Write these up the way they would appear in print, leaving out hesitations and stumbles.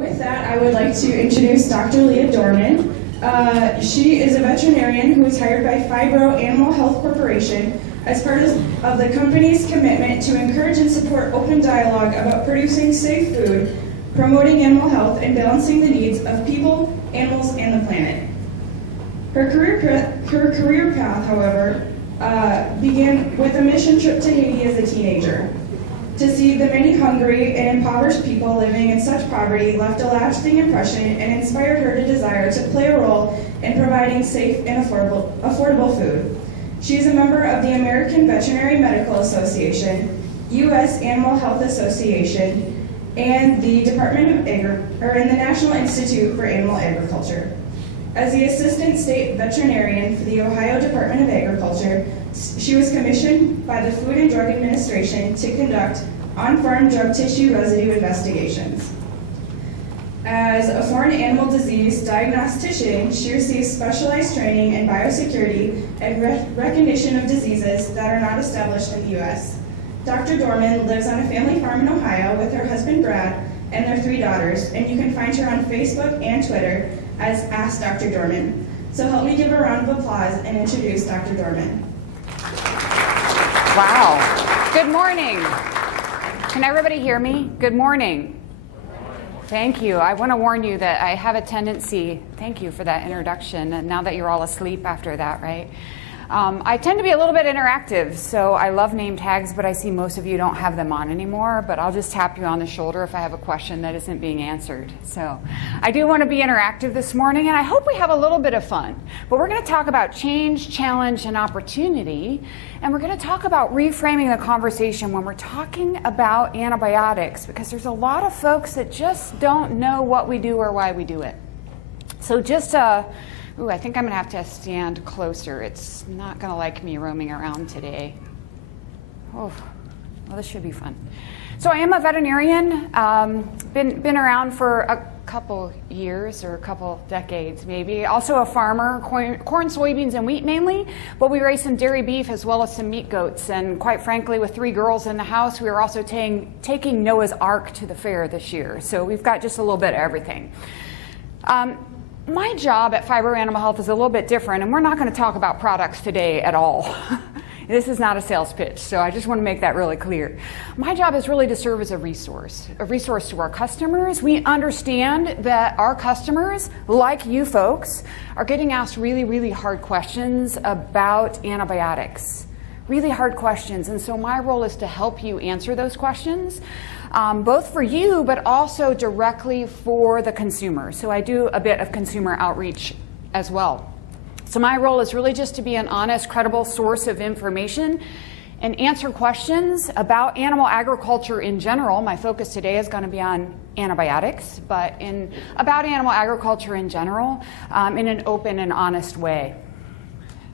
With that, I would like to introduce Dr. Leah Dorman. She is a veterinarian who was hired by Phibro Animal Health Corporation as part of the company's commitment to encourage and support open dialogue about producing safe food, promoting animal health, and balancing the needs of people, animals, and the planet. Her career path, however, began with a mission trip to Haiti as a teenager. To see the many hungry and impoverished people living in such poverty left a lasting impression and inspired her to desire to play a role in providing safe and affordable food. She is a member of the American Veterinary Medical Association, U.S. Animal Health Association, and the the National Institute for Animal Agriculture. As the Assistant State Veterinarian for the Ohio Department of Agriculture, she was commissioned by the Food and Drug Administration to conduct on-farm drug tissue residue investigations. As a foreign animal disease diagnostician, she receives specialized training in biosecurity and recognition of diseases that are not established in the U.S. Dr. Dorman lives on a family farm in Ohio with her husband Brad and their 3 daughters, and you can find her on Facebook and Twitter as Ask Dr. Dorman. So help me give a round of applause and introduce Dr. Dorman. Wow. Good morning. Can everybody hear me? Good morning. Thank you. I want to warn you that I have a tendency, thank you for that introduction, and now that you're all asleep after that, right? I tend to be a little bit interactive, so I love name tags, but I see most of you don't have them on anymore, but I'll just tap you on the shoulder if I have a question that isn't being answered. So I do want to be interactive this morning, and I hope we have a little bit of fun. But we're going to talk about change, challenge, and opportunity, and we're going to talk about reframing the conversation when we're talking about antibiotics, because there's a lot of folks that just don't know what we do or why we do it. So just I think I'm going to have to stand closer. It's not going to like me roaming around today. Oh, well, this should be fun. So I am a veterinarian. Been around for a couple years or a couple decades, maybe. Also a farmer, corn, soybeans, and wheat mainly. But we raise some dairy beef as well as some meat goats. And quite frankly, with 3 girls in the house, we were also taking Noah's Ark to the fair this year. So we've got just a little bit of everything. My job at Phibro Animal Health is a little bit different, and we're not going to talk about products today at all. This is not a sales pitch, so I just want to make that really clear. My job is really to serve as a resource to our customers. We understand that our customers, like you folks, are getting asked really, really hard questions about antibiotics. Really hard questions, and so my role is to help you answer those questions. Both for you, but also directly for the consumer. So I do a bit of consumer outreach as well. So my role is really just to be an honest, credible source of information and answer questions about animal agriculture in general. My focus today is going to be on antibiotics, but about animal agriculture in general in an open and honest way.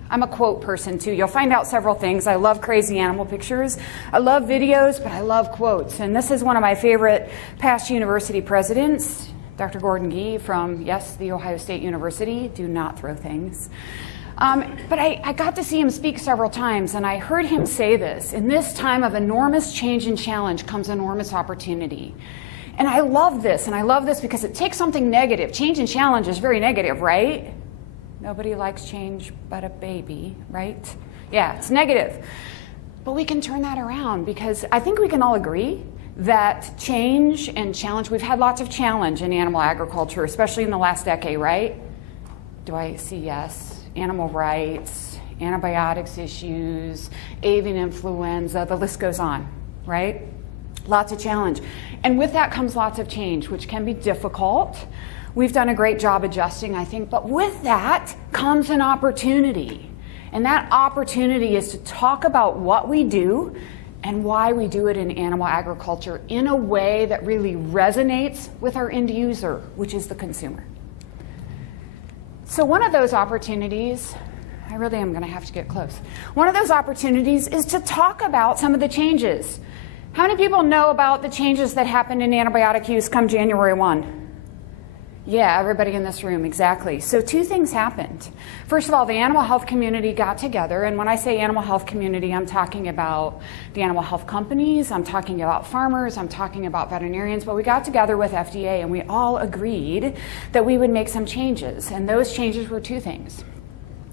I'm a quote person too. You'll find out several things. I love crazy animal pictures. I love videos, but I love quotes. And this is one of my favorite past university presidents, Dr. Gordon Gee from, yes, The Ohio State University. Do not throw things. But I got to see him speak several times, and I heard him say this: in this time of enormous change and challenge comes enormous opportunity. And I love this, and I love this because it takes something negative. Change and challenge is very negative, right? Nobody likes change but a baby, right? Yeah, it's negative. But we can turn that around, because I think we can all agree that change and challenge, we've had lots of challenge in animal agriculture, especially in the last decade, right? Do I see yes? Animal rights, antibiotics issues, avian influenza, the list goes on, right? Lots of challenge. And with that comes lots of change, which can be difficult. We've done a great job adjusting, I think, but with that comes an opportunity. And that opportunity is to talk about what we do and why we do it in animal agriculture in a way that really resonates with our end user, which is the consumer. So one of those opportunities, I really am going to have to get close. One of those opportunities is to talk about some of the changes. How many people know about the changes that happened in antibiotic use come January 1? Yeah, everybody in this room, exactly. So two things happened. First of all, the animal health community got together, and when I say animal health community, I'm talking about the animal health companies, I'm talking about farmers, I'm talking about veterinarians, but we got together with FDA and we all agreed that we would make some changes, and those changes were two things.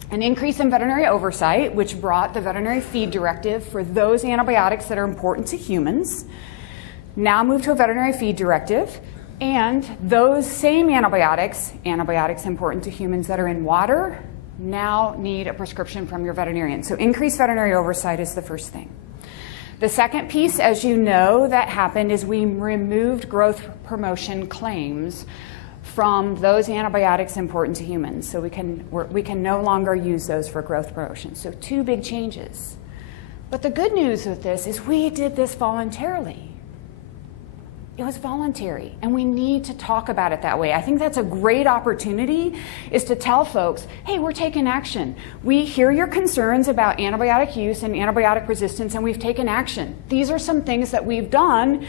An increase in veterinary oversight, which brought the veterinary feed directive for those antibiotics that are important to humans, now moved to a veterinary feed directive. And those same antibiotics important to humans that are in water, now need a prescription from your veterinarian. So increased veterinary oversight is the first thing. The second piece, as you know, that happened is we removed growth promotion claims from those antibiotics important to humans. So we can no longer use those for growth promotion. So two big changes. But the good news with this is we did this voluntarily. It was voluntary, and we need to talk about it that way. I think that's a great opportunity, is to tell folks, hey, we're taking action. We hear your concerns about antibiotic use and antibiotic resistance, and we've taken action. These are some things that we've done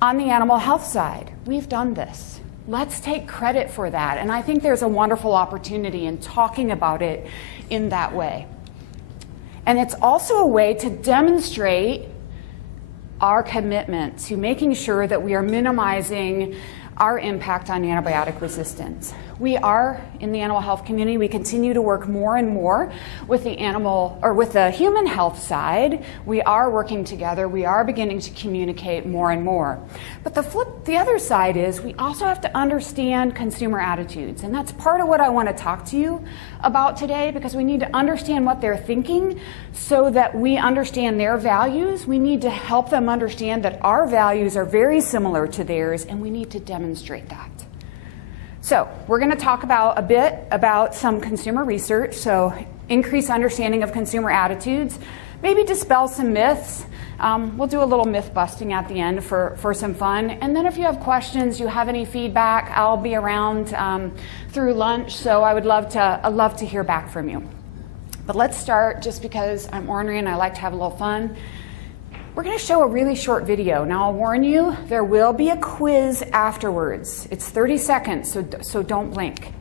on the animal health side. We've done this. Let's take credit for that, and I think there's a wonderful opportunity in talking about it in that way. And it's also a way to demonstrate our commitment to making sure that we are minimizing our impact on antibiotic resistance. We are, in the animal health community, we continue to work more and more with the human health side. We are working together. We are beginning to communicate more and more. But the other side is we also have to understand consumer attitudes. And that's part of what I want to talk to you about today, because we need to understand what they're thinking so that we understand their values. We need to help them understand that our values are very similar to theirs, and we need to demonstrate that. So we're going to talk a bit about some consumer research, so increase understanding of consumer attitudes, maybe dispel some myths. We'll do a little myth busting at the end for some fun. And then if you have questions, you have any feedback, I'll be around through lunch, so I'd love to hear back from you. But let's start, just because I'm ornery and I like to have a little fun. We're going to show a really short video. Now, I'll warn you, there will be a quiz afterwards. It's 30 seconds, so don't blink.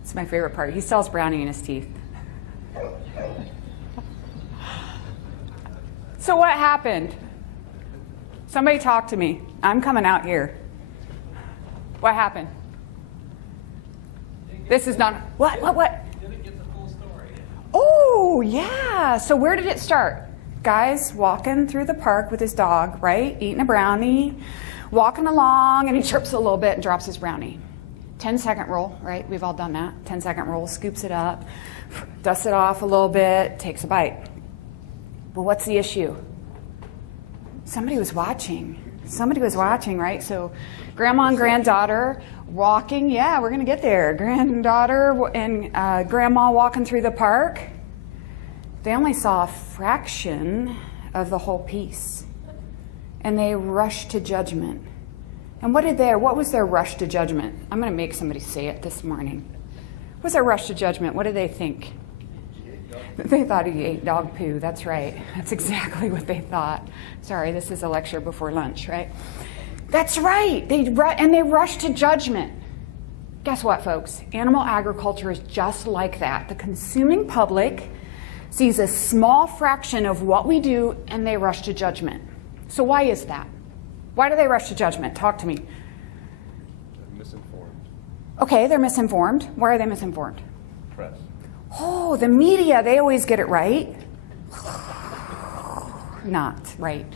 It's my favorite part. He still has brownie in his teeth. So what happened? Somebody talk to me. I'm coming out here. What happened? This is not... What? Didn't get the full story. Oh, yeah. So where did it start? Guy's walking through the park with his dog, right? Eating a brownie, walking along, and he chirps a little bit and drops his brownie. 10-second rule, right? We've all done that. 10-second rule, scoops it up, dusts it off a little bit, takes a bite. But what's the issue? Somebody was watching, right? So grandma and granddaughter walking, yeah, we're going to get there. Granddaughter and grandma walking through the park. They only saw a fraction of the whole piece, and they rushed to judgment. And what was their rush to judgment? I'm going to make somebody say it this morning. What was their rush to judgment? What did they think? They thought he ate dog poo. That's right. That's exactly what they thought. Sorry, this is a lecture before lunch, right? That's right. They rushed to judgment. Guess what, folks? Animal agriculture is just like that. The consuming public sees a small fraction of what we do, and they rush to judgment. So why is that? Why do they rush to judgment? Talk to me. They're misinformed. Okay, they're misinformed. Why are they misinformed? Press. Oh, the media, they always get it right. Not right.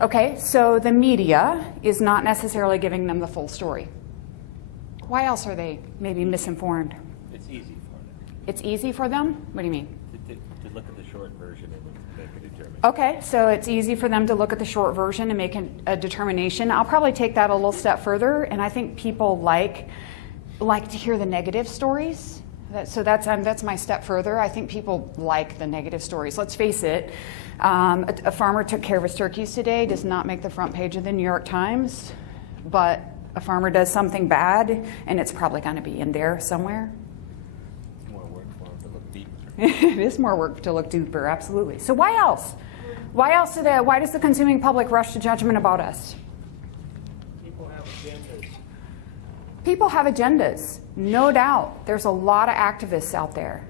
Okay, so the media is not necessarily giving them the full story. Why else are they maybe misinformed? It's easy for them. It's easy for them? What do you mean? To look at the short version and make a determination. Okay, so it's easy for them to look at the short version and make a determination. I'll probably take that a little step further, and I think people like like to hear the negative stories. So that's my step further. I think people like the negative stories. Let's face it, a farmer took care of his turkeys today does not make the front page of the New York Times, but a farmer does something bad, and it's probably going to be in there somewhere. More work for them to look deeper. It is more work to look deeper, absolutely. So why else? Why does the consuming public rush to judgment about us? People have agendas. People have agendas, no doubt. There's a lot of activists out there.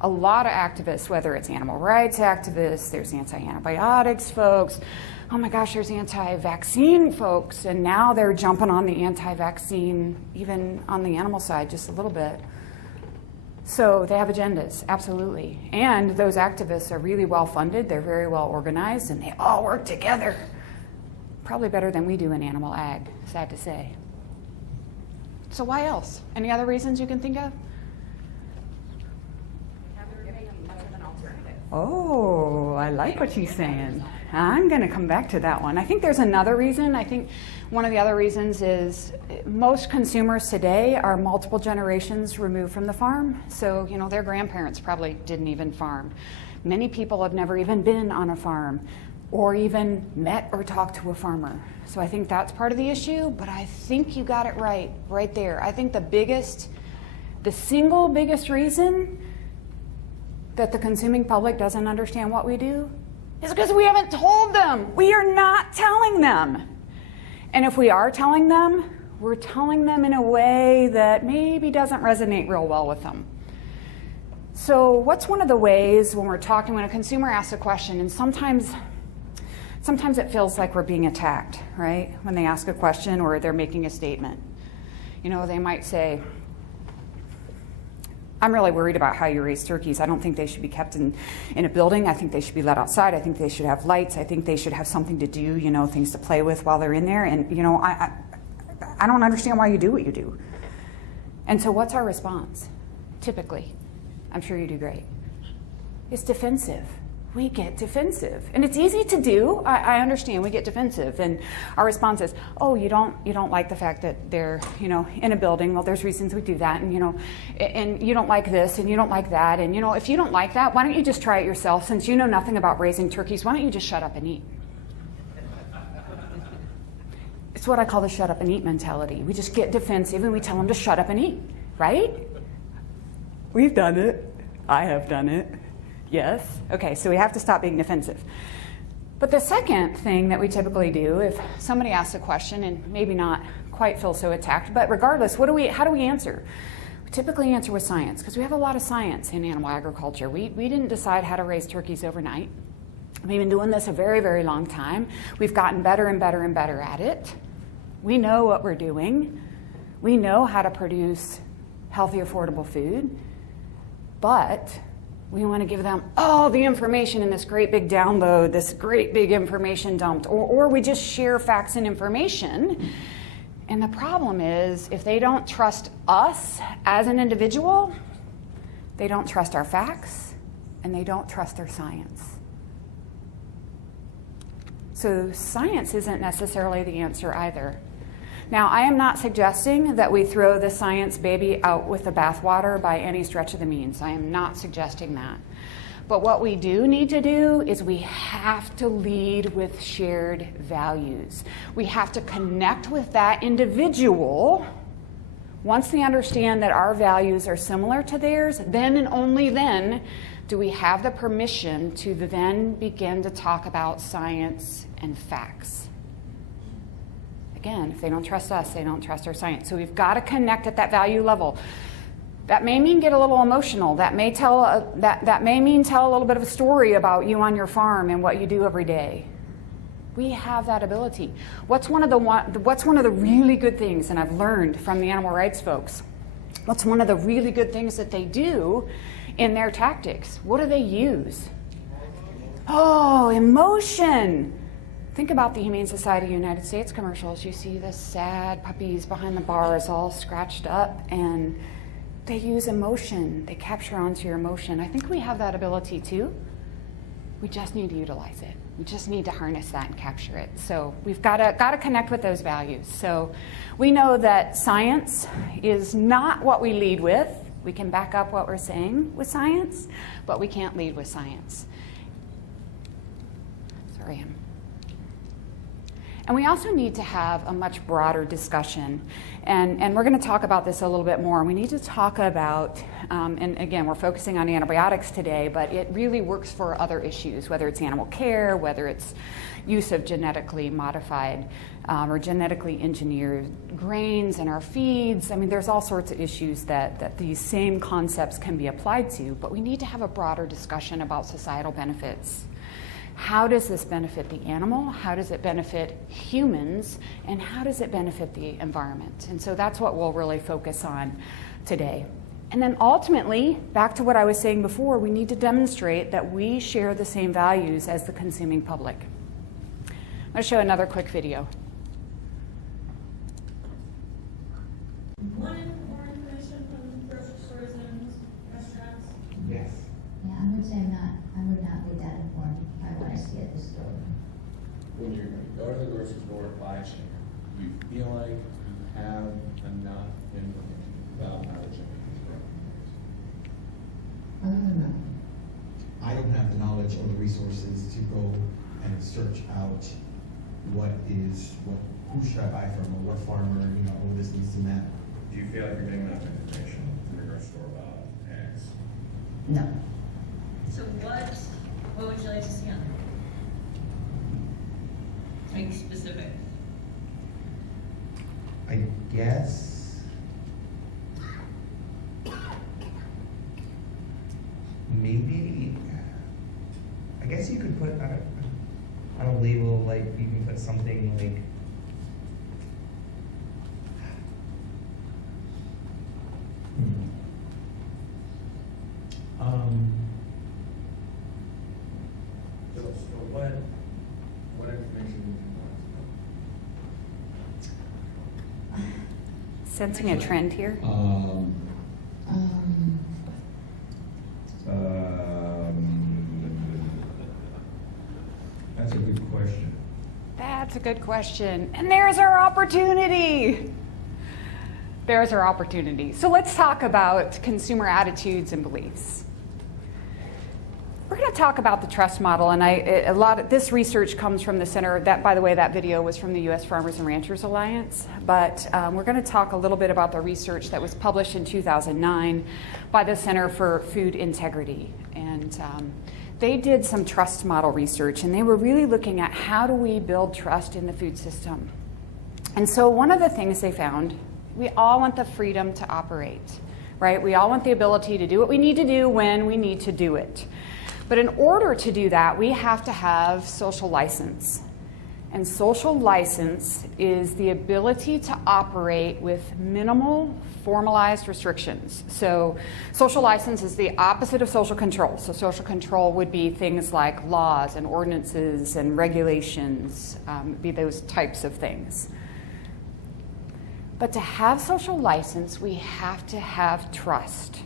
A lot of activists, whether it's animal rights activists, there's anti-antibiotics folks, oh my gosh, there's anti-vaccine folks, and now they're jumping on the anti-vaccine, even on the animal side, just a little bit. So they have agendas, absolutely. And those activists are really well funded, they're very well organized, and they all work together. Probably better than we do in animal ag, sad to say. So why else? Any other reasons you can think of? Oh, I like what she's saying. I'm going to come back to that one. I think there's another reason. I think one of the other reasons is most consumers today are multiple generations removed from the farm. So, their grandparents probably didn't even farm. Many people have never even been on a farm or even met or talked to a farmer. So I think that's part of the issue, but I think you got it right there. I think the single biggest reason that the consuming public doesn't understand what we do is because we haven't told them. We are not telling them. And if we are telling them, we're telling them in a way that maybe doesn't resonate real well with them. So what's one of the ways when a consumer asks a question, and sometimes it feels like we're being attacked, right? When they ask a question or they're making a statement. They might say, I'm really worried about how you raise turkeys. I don't think they should be kept in a building. I think they should be let outside. I think they should have lights. I think they should have something to do, things to play with while they're in there. And, I don't understand why you do what you do. And so what's our response? Typically, I'm sure you do great. It's defensive. We get defensive. And it's easy to do. I understand we get defensive. And our response is, oh, you don't like the fact that they're, in a building. Well, there's reasons we do that. And, and you don't like this and you don't like that. And, if you don't like that, why don't you just try it yourself? Since you know nothing about raising turkeys, why don't you just shut up and eat? It's what I call the shut up and eat mentality. We just get defensive and we tell them to shut up and eat, right? We've done it. I have done it. Yes? Okay, so we have to stop being defensive. But the second thing that we typically do, if somebody asks a question and maybe not quite feel so attacked, but regardless, how do we answer? We typically answer with science, because we have a lot of science in animal agriculture. We didn't decide how to raise turkeys overnight. We've been doing this a very, very long time. We've gotten better and better and better at it. We know what we're doing. We know how to produce healthy, affordable food, but we want to give them all the information in this great big download, this great big information dump, or we just share facts and information. And the problem is, if they don't trust us as an individual, they don't trust our facts, and they don't trust their science. So science isn't necessarily the answer either. Now, I am not suggesting that we throw the science baby out with the bathwater by any stretch of the means. I am not suggesting that. But what we do need to do is we have to lead with shared values. We have to connect with that individual. Once they understand that our values are similar to theirs, then and only then do we have the permission to then begin to talk about science and facts. Again, if they don't trust us, they don't trust our science. So we've got to connect at that value level. That may mean get a little emotional. That may mean tell a little bit of a story about you on your farm and what you do every day. We have that ability. What's one of the really good things, and I've learned from the animal rights folks, what's one of the really good things that they do in their tactics? What do they use? Oh, emotion. Think about the Humane Society of the United States commercials. You see the sad puppies behind the bars all scratched up, and they use emotion. They capture onto your emotion. I think we have that ability too. We just need to utilize it. We just need to harness that and capture it. So we've got to connect with those values. So we know that science is not what we lead with. We can back up what we're saying with science, but we can't lead with science. Sorry. And we also need to have a much broader discussion. And we're going to talk about this a little bit more. We need to talk about, and again, we're focusing on antibiotics today, but it really works for other issues, whether it's animal care, whether it's use of genetically modified or genetically engineered grains in our feeds. I mean, there's all sorts of issues that these same concepts can be applied to, but we need to have a broader discussion about societal benefits. How does this benefit the animal? How does it benefit humans? And how does it benefit the environment? And so that's what we'll really focus on today. And then ultimately, back to what I was saying before, we need to demonstrate that we share the same values as the consuming public. I'm going to show another quick video. Wanted more information from grocery stores and restaurants? Yes. Yeah, I would say I would not be that informed if I want to see at the store. When you go to the grocery store, buy chicken, you feel like you have enough information about how the chicken is grown. No. I don't have the knowledge or the resources to go and search out who should I buy from, or what farmer, this, this, and that. Do you feel like you're getting enough information from the grocery store about eggs? No. So what would you like to see on there? Like specific. I guess maybe. I guess you could put on a label, like you can put something like. So what information do you want? Sensing a trend here? That's a good question. That's a good question. And there's our opportunity. There's our opportunity. So let's talk about consumer attitudes and beliefs. We're going to talk about the trust model, and this research comes from the center. That, by the way, that video was from the U.S. Farmers and Ranchers Alliance. But we're going to talk a little bit about the research that was published in 2009 by the Center for Food Integrity, and they did some trust model research, and they were really looking at how do we build trust in the food system. And so one of the things they found, we all want the freedom to operate, right? We all want the ability to do what we need to do when we need to do it. But in order to do that, we have to have social license. And social license is the ability to operate with minimal formalized restrictions. So social license is the opposite of social control. So social control would be things like laws and ordinances and regulations, be those types of things. But to have social license, we have to have trust.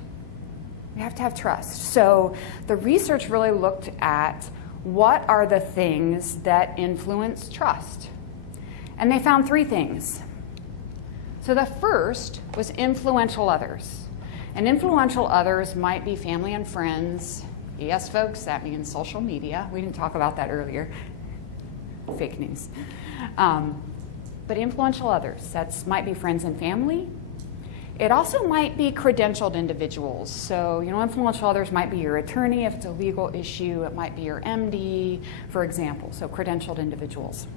We have to have trust. So the research really looked at what are the things that influence trust. And they found 3 things. So the first was influential others. And influential others might be family and friends. Yes, folks, that means social media. We didn't talk about that earlier. Fake news. But influential others, might be friends and family. It also might be credentialed individuals. So, influential others might be your attorney if it's a legal issue. It might be your MD, for example. So credentialed individuals.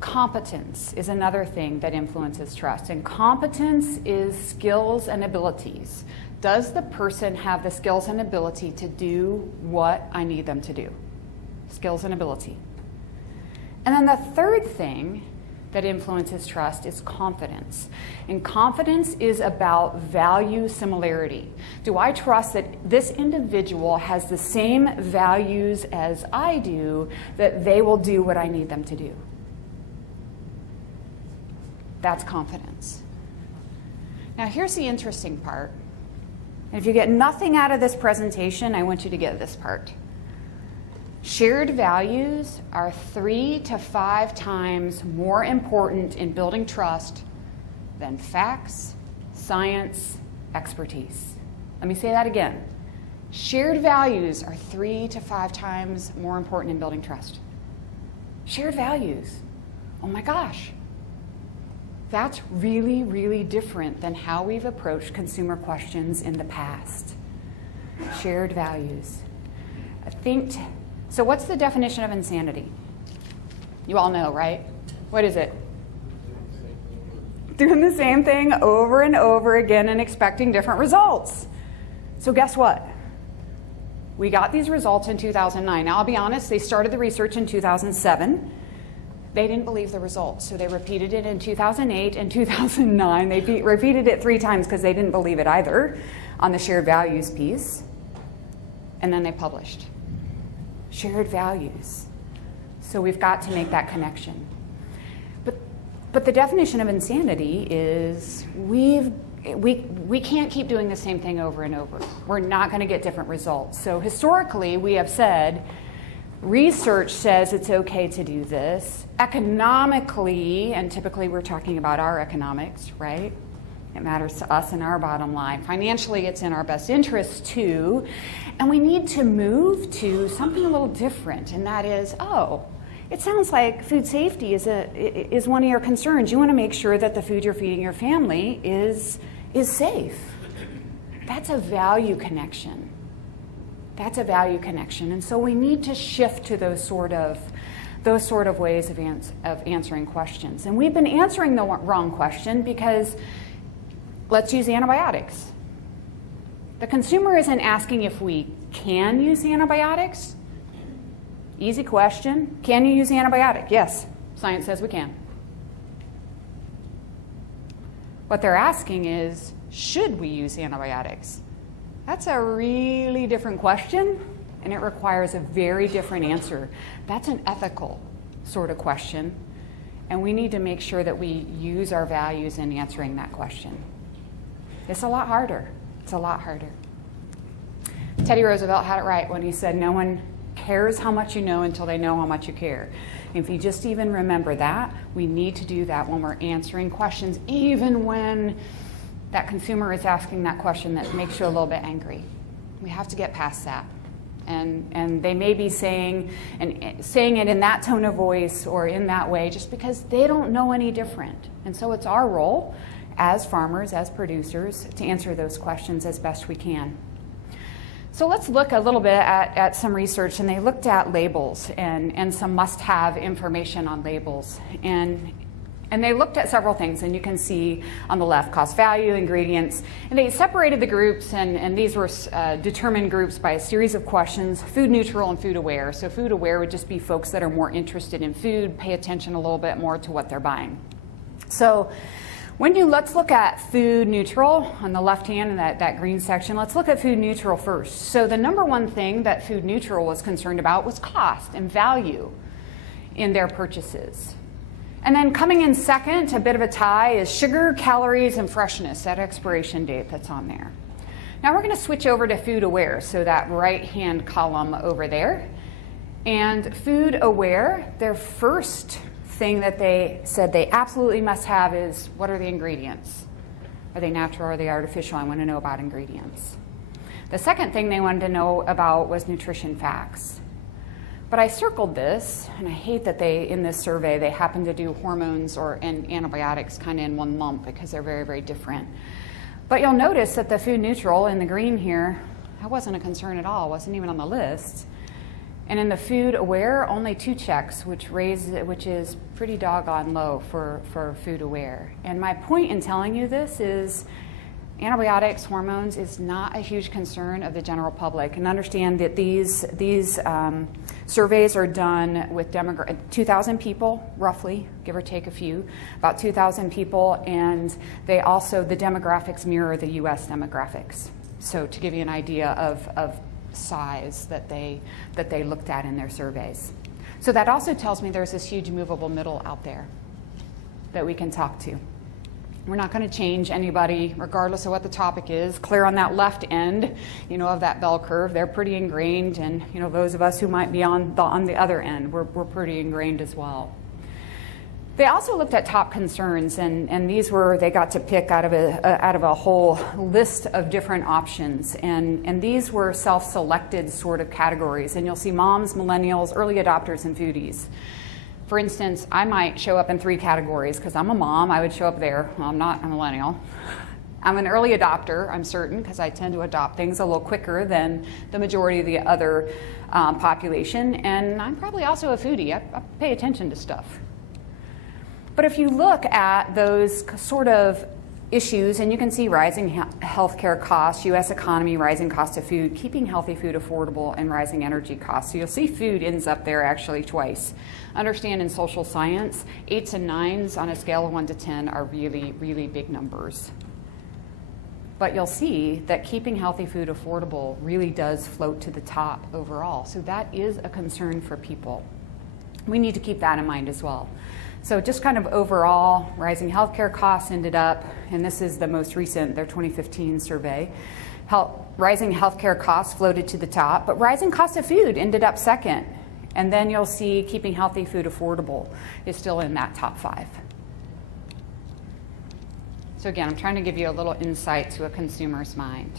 Competence is another thing that influences trust. And competence is skills and abilities. Does the person have the skills and ability to do what I need them to do? Skills and ability. And then the third thing that influences trust is confidence. And confidence is about value similarity. Do I trust that this individual has the same values as I do, that they will do what I need them to do? That's confidence. Now here's the interesting part. And if you get nothing out of this presentation, I want you to get this part. Shared values are 3 to 5 times more important in building trust than facts, science, expertise. Let me say that again. Shared values are 3 to 5 times more important in building trust. Shared values. Oh my gosh. That's really, really different than how we've approached consumer questions in the past. Shared values. So what's the definition of insanity? You all know, right? What is it? Doing the same thing over and over again and expecting different results. So guess what? We got these results in 2009. Now, I'll be honest, they started the research in 2007. They didn't believe the results, so they repeated it in 2008 and 2009. They repeated it 3 times because they didn't believe it either on the shared values piece. And then they published. Shared values. So we've got to make that connection. But the definition of insanity is we can't keep doing the same thing over and over. We're not going to get different results. So historically, we have said, research says it's okay to do this. Economically, and typically we're talking about our economics, right? It matters to us and our bottom line. Financially, it's in our best interest too. And we need to move to something a little different, and that is, it sounds like food safety is one of your concerns. You want to make sure that the food you're feeding your family is safe. That's a value connection. That's a value connection. And so we need to shift to those sort of ways of answering questions. And we've been answering the wrong question because let's use antibiotics. The consumer isn't asking if we can use antibiotics. Easy question. Can you use antibiotic? Yes, science says we can. What they're asking is, should we use antibiotics? That's a really different question, and it requires a very different answer. That's an ethical sort of question, and we need to make sure that we use our values in answering that question. It's a lot harder. It's a lot harder. Teddy Roosevelt had it right when he said, no one cares how much you know until they know how much you care. And if you just even remember that, we need to do that when we're answering questions, even when that consumer is asking that question that makes you a little bit angry. We have to get past that. And they may be saying it in that tone of voice or in that way just because they don't know any different. And so it's our role as farmers, as producers, to answer those questions as best we can. So let's look a little bit at some research, and they looked at labels and some must-have information on labels. And they looked at several things, and you can see on the left, cost value, ingredients, and they separated the groups, and these were determined groups by a series of questions, food neutral and food aware. So food aware would just be folks that are more interested in food, pay attention a little bit more to what they're buying. So let's look at food neutral on the left hand in that green section. Let's look at food neutral first. So the number one thing that food neutral was concerned about was cost and value in their purchases. And then coming in second, a bit of a tie, is sugar, calories, and freshness, that expiration date that's on there. Now we're going to switch over to food aware, so that right-hand column over there. And food aware, their first thing that they said they absolutely must have is, what are the ingredients? Are they natural or are they artificial? I want to know about ingredients. The second thing they wanted to know about was nutrition facts. But I circled this, and I hate that in this survey, they happen to do hormones and antibiotics kind of in one lump because they're very, very different. But you'll notice that the food neutral in the green here, that wasn't a concern at all, wasn't even on the list. And in the food aware, only 2 checks, which is pretty doggone low for food aware. And my point in telling you this is antibiotics, hormones is not a huge concern of the general public. And understand that these surveys are done with 2,000 people, roughly, give or take a few, about 2,000 people, and the demographics mirror the US demographics. So to give you an idea of size that they looked at in their surveys. So that also tells me there's this huge movable middle out there that we can talk to. We're not going to change anybody, regardless of what the topic is. Clear on that left end, of that bell curve, they're pretty ingrained, and those of us who might be on the other end, we're pretty ingrained as well. They also looked at top concerns, and these were, they got to pick out of a whole list of different options, and these were self-selected sort of categories, and you'll see moms, millennials, early adopters, and foodies. For instance, I might show up in 3 categories because I'm a mom. I would show up there. Well, I'm not a millennial. I'm an early adopter, I'm certain, because I tend to adopt things a little quicker than the majority of the other population. And I'm probably also a foodie. I pay attention to stuff. But if you look at those sort of issues, and you can see rising healthcare costs, U.S. economy, rising cost of food, keeping healthy food affordable, and rising energy costs. So you'll see food ends up there actually twice. Understand in social science, 8s and 9s on a scale of 1 to 10 are really, really big numbers. But you'll see that keeping healthy food affordable really does float to the top overall. So that is a concern for people. We need to keep that in mind as well. So just kind of overall, rising healthcare costs ended up, and this is the most recent, their 2015 survey, rising healthcare costs floated to the top, but rising cost of food ended up second. And then you'll see keeping healthy food affordable is still in that top 5. So again, I'm trying to give you a little insight to a consumer's mind.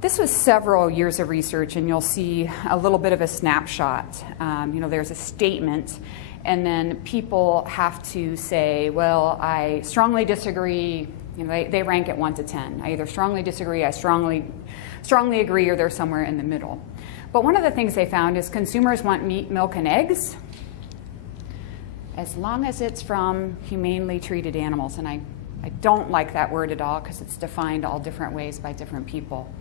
This was several years of research, and you'll see a little bit of a snapshot. There's a statement, and then people have to say, well, I strongly disagree. They rank it 1 to 10. I either strongly disagree, I strongly agree, or they're somewhere in the middle. But one of the things they found is consumers want meat, milk, and eggs, as long as it's from humanely treated animals. And I don't like that word at all, because it's defined all different ways by different people.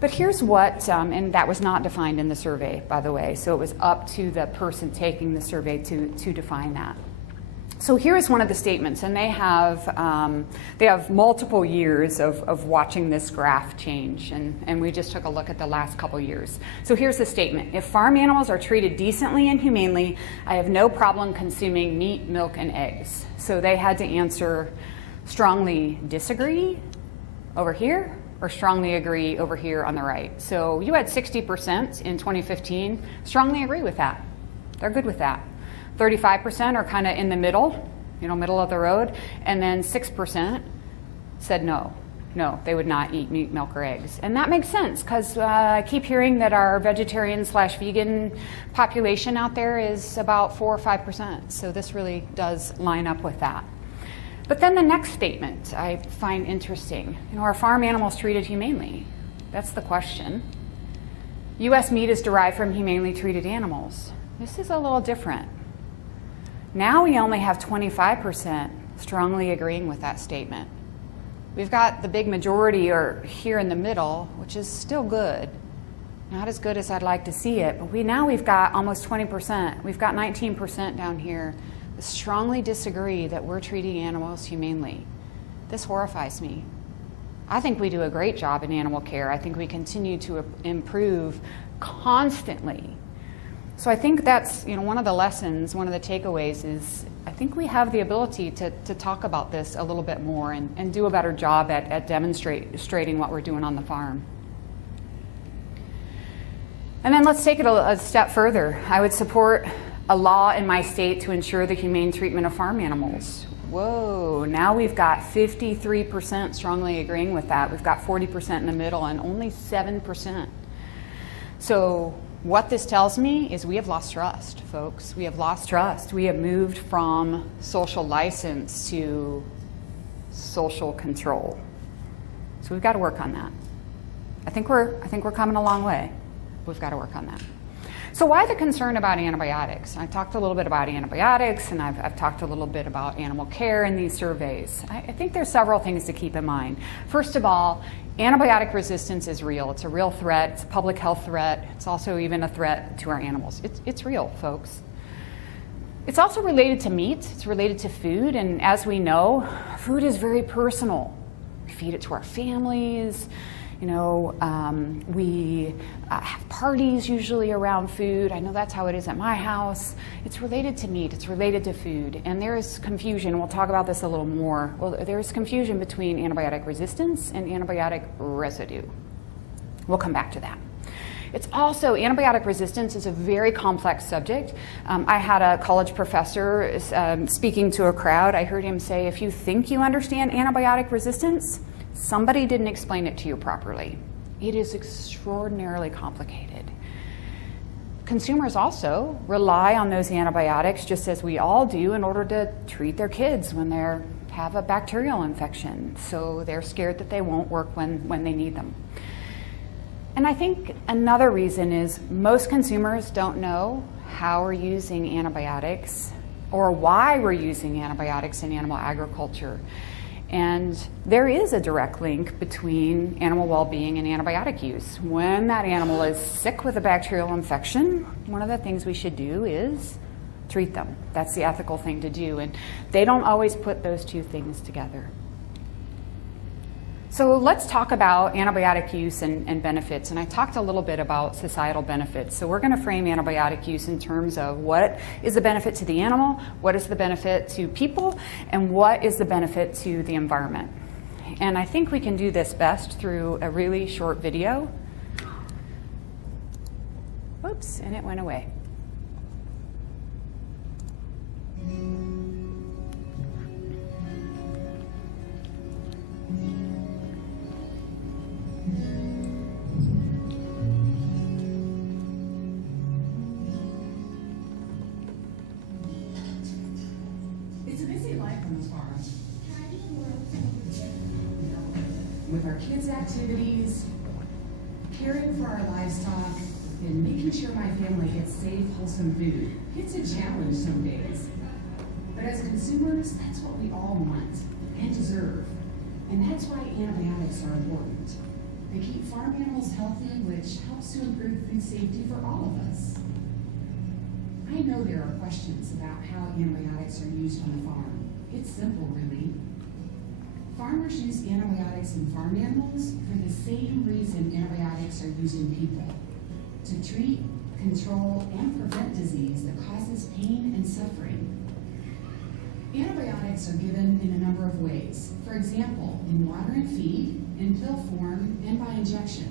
But here's what, and that was not defined in the survey, by the way, so it was up to the person taking the survey to define that. So here's one of the statements, and they have multiple years of watching this graph change, and we just took a look at the last couple years. So here's the statement: if farm animals are treated decently and humanely, I have no problem consuming meat, milk, and eggs. So they had to answer strongly disagree over here, or strongly agree over here on the right. So you had 60% in 2015 strongly agree with that. They're good with that. 35% are kind of in the middle, middle of the road, and then 6% said no, they would not eat meat, milk, or eggs. And that makes sense, because I keep hearing that our vegetarian/vegan population out there is about 4 or 5%. So this really does line up with that. But then the next statement I find interesting. Are farm animals treated humanely? That's the question. U.S. meat is derived from humanely treated animals. This is a little different. Now we only have 25% strongly agreeing with that statement. We've got the big majority are here in the middle, which is still good. Not as good as I'd like to see it, but we've got almost 20%. We've got 19% down here that strongly disagree that we're treating animals humanely. This horrifies me. I think we do a great job in animal care. I think we continue to improve constantly. So I think that's one of the lessons, one of the takeaways is I think we have the ability to talk about this a little bit more and do a better job at demonstrating what we're doing on the farm. And then let's take it a step further. I would support a law in my state to ensure the humane treatment of farm animals. Whoa, now we've got 53% strongly agreeing with that. We've got 40% in the middle and only 7%. So what this tells me is we have lost trust, folks. We have lost trust. We have moved from social license to social control. So we've got to work on that. I think we're coming a long way. We've got to work on that. So why the concern about antibiotics? I talked a little bit about antibiotics, and I've talked a little bit about animal care in these surveys. I think there's several things to keep in mind. First of all, antibiotic resistance is real. It's a real threat. It's a public health threat. It's also even a threat to our animals. It's real, folks. It's also related to meat. It's related to food. And as we know, food is very personal. We feed it to our families. We have parties usually around food. I know that's how it is at my house. It's related to meat, it's related to food. And there is confusion, we'll talk about this a little more. Well, there's confusion between antibiotic resistance and antibiotic residue. We'll come back to that. It's also, antibiotic resistance is a very complex subject. I had a college professor speaking to a crowd. I heard him say, if you think you understand antibiotic resistance, somebody didn't explain it to you properly. It is extraordinarily complicated. Consumers also rely on those antibiotics, just as we all do, in order to treat their kids when they have a bacterial infection. So they're scared that they won't work when they need them. And I think another reason is most consumers don't know how we're using antibiotics or why we're using antibiotics in animal agriculture. And there is a direct link between animal well-being and antibiotic use. When that animal is sick with a bacterial infection, one of the things we should do is treat them. That's the ethical thing to do. And they don't always put those two things together. So let's talk about antibiotic use and benefits. And I talked a little bit about societal benefits. So we're going to frame antibiotic use in terms of what is the benefit to the animal, what is the benefit to people, and what is the benefit to the environment. And I think we can do this best through a really short video. Oops, and it went away. It's a busy life on the farm. With our kids' activities, caring for our livestock, and making sure my family gets safe, wholesome food. It's a challenge some days. But as consumers, that's what we all want and deserve. And that's why antibiotics are important. They keep farm animals healthy, which helps to improve food safety for all of us. I know there are questions about how antibiotics are used on the farm. It's simple, really. Farmers use antibiotics in farm animals for the same reason antibiotics are used in people: to treat, control, and prevent disease that causes pain and suffering. Antibiotics are given in a number of ways. For example, in water and feed, in pill form, and by injection.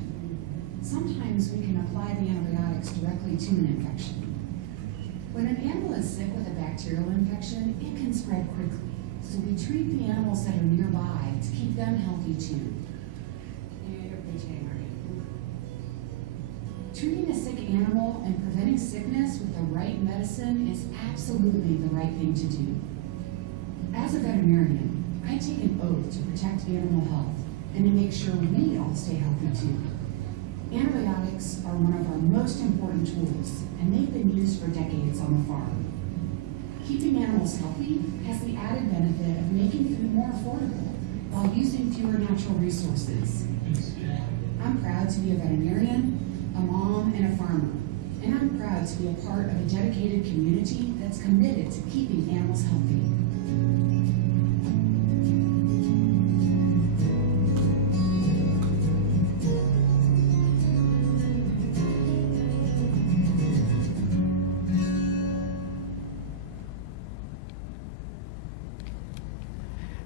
Sometimes we can apply the antibiotics directly to an infection. When an animal is sick with a bacterial infection, it can spread quickly. So we treat the animals that are nearby to keep them healthy too. Treating a sick animal and preventing sickness with the right medicine is absolutely the right thing to do. As a veterinarian, I take an oath to protect animal health and to make sure we all stay healthy too. Antibiotics are one of our most important tools, and they've been used for decades on the farm. Keeping animals healthy has the added benefit of making food more affordable while using fewer natural resources. I'm proud to be a veterinarian, a mom, and a farmer, and I'm proud to be a part of a dedicated community that's committed to keeping animals healthy.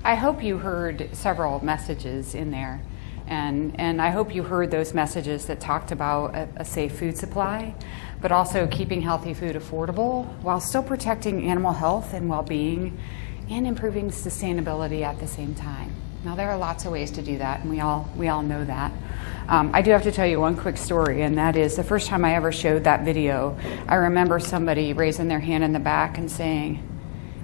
I hope you heard several messages in there, and I hope you heard those messages that talked about a safe food supply, but also keeping healthy food affordable while still protecting animal health and well-being and improving sustainability at the same time. Now, there are lots of ways to do that, and we all know that. I do have to tell you one quick story, and that is the first time I ever showed that video, I remember somebody raising their hand in the back and saying,